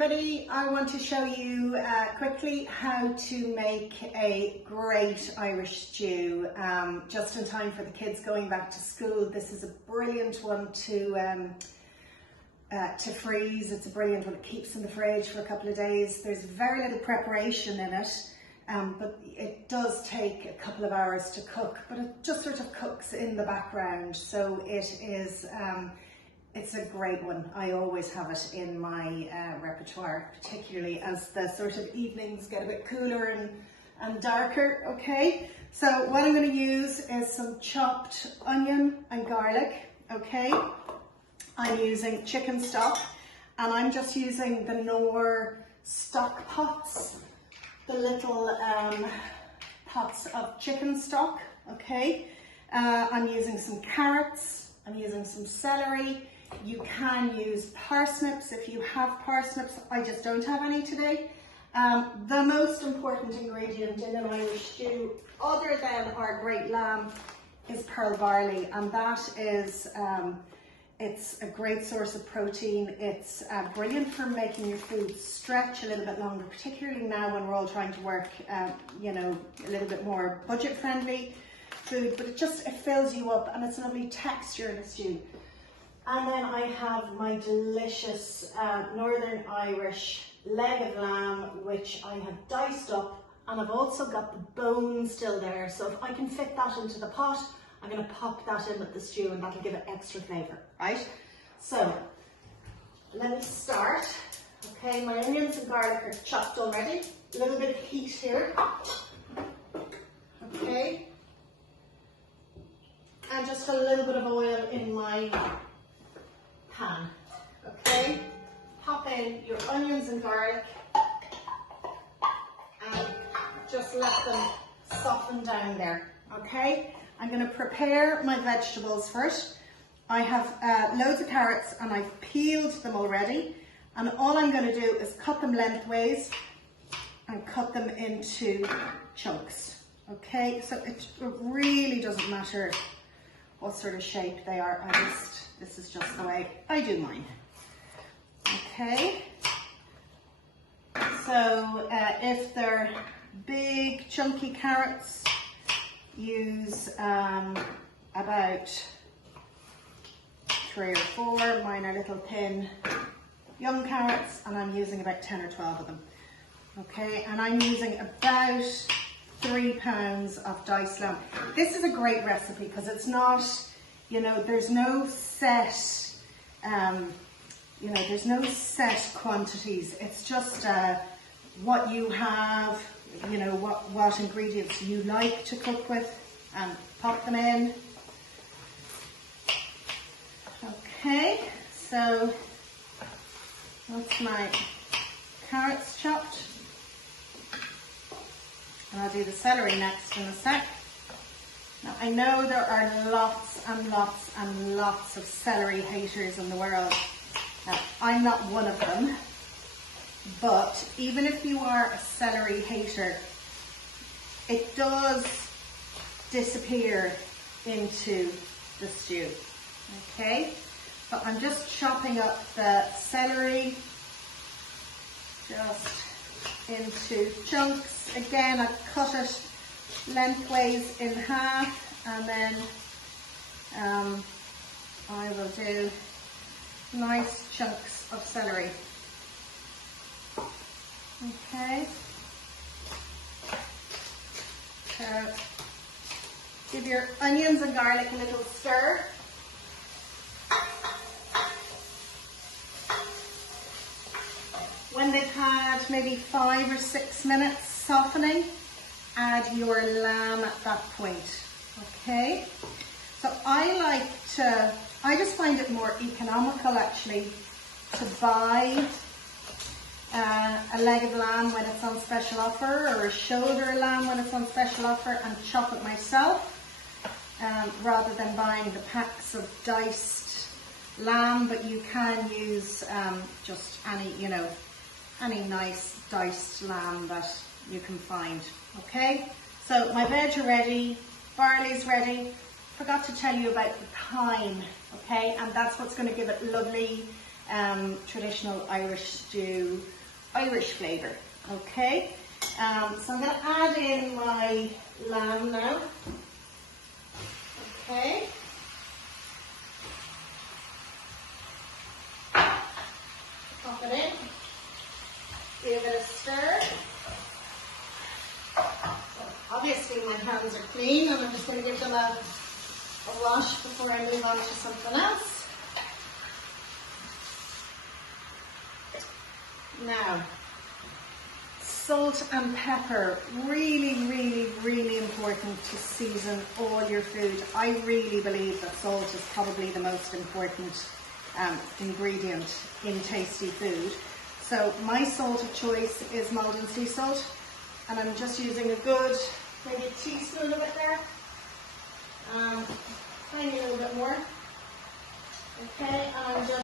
everybody, I want to show you quickly how to make a great Irish stew just in time for the kids going back to school. This is a brilliant one to freeze. It's a brilliant one. It keeps in the fridge for a couple of days. There's very little preparation in it, but it does take a couple of hours to cook, but it just sort of cooks in the background. So it is it's a great one. I always have it in my repertoire, particularly as the sort of evenings get a bit cooler and darker. Okay, so what I'm going to use is some chopped onion and garlic. Okay, I'm using chicken stock, and I'm just using the Knorr stock pots, the little pots of chicken stock. Okay, I'm using some carrots, I'm using some celery. You can use parsnips if you have parsnips. I just don't have any today. The most important ingredient in an Irish stew, other than our great lamb, is pearl barley, and that is it's a great source of protein. It's brilliant for making your food stretch a little bit longer, particularly now when we're all trying to work, you know, a little bit more budget-friendly food. But it fills you up, and it's a lovely texture in a stew. And then I have my delicious Northern Irish leg of lamb, which I have diced up, and I've also got the bone still there. So if I can fit that into the pot, I'm going to pop that in with the stew, and that'll give it extra flavour, right? So let me start. Okay, my onions and garlic are chopped already. A little bit of heat here. Okay. And just a little bit of oil in my pan. Okay, pop in your onions and garlic and just let them soften down there. Okay, I'm going to prepare my vegetables first. I have loads of carrots, and I've peeled them already, and all I'm going to do is cut them lengthways and cut them into chunks. Okay, so it really doesn't matter what sort of shape they are. This is just the way I do mine. Okay, so if they're big chunky carrots, use about 3 or 4. Mine are little thin young carrots, and I'm using about 10 or 12 of them. Okay, and I'm using about 3 pounds of diced lamb. This is a great recipe because it's not, you know, there's no set, you know, there's no set quantities. It's just what you have, you know, what ingredients you like to cook with, and pop them in. Okay, so that's my carrots chopped. And I'll do the celery next in a sec. Now, I know there are lots and lots and lots of celery haters in the world. Now, I'm not one of them, but even if you are a celery hater, it does disappear into the stew. Okay, so I'm just chopping up the celery just into chunks. Again, I've cut it lengthways in half, and then I will do nice chunks of celery. Okay, so give your onions and garlic a little stir. When they've had maybe 5 or 6 minutes softening, add your lamb at that point. Okay, so I just find it more economical actually to buy a leg of lamb when it's on special offer, or a shoulder of lamb when it's on special offer, and chop it myself, rather than buying the packs of diced lamb. But you can use just any, you know, any nice diced lamb that you can find. Okay, so my veg are ready, barley's ready. Forgot to tell you about the thyme. Okay, and that's what's going to give it lovely traditional Irish stew, Irish flavour. Okay, so I'm going to add in my lamb now. Okay. Pop it in. Give it a stir. So obviously my hands are clean and I'm just going to give them a wash before I move on to something else. Now, salt and pepper, really, really, really important to season all your food. I really believe that salt is probably the most important ingredient in tasty food. So my salt of choice is Maldon sea salt, and I'm just using a good, maybe a teaspoon of it there. Tiny little bit more. Okay, and I'm just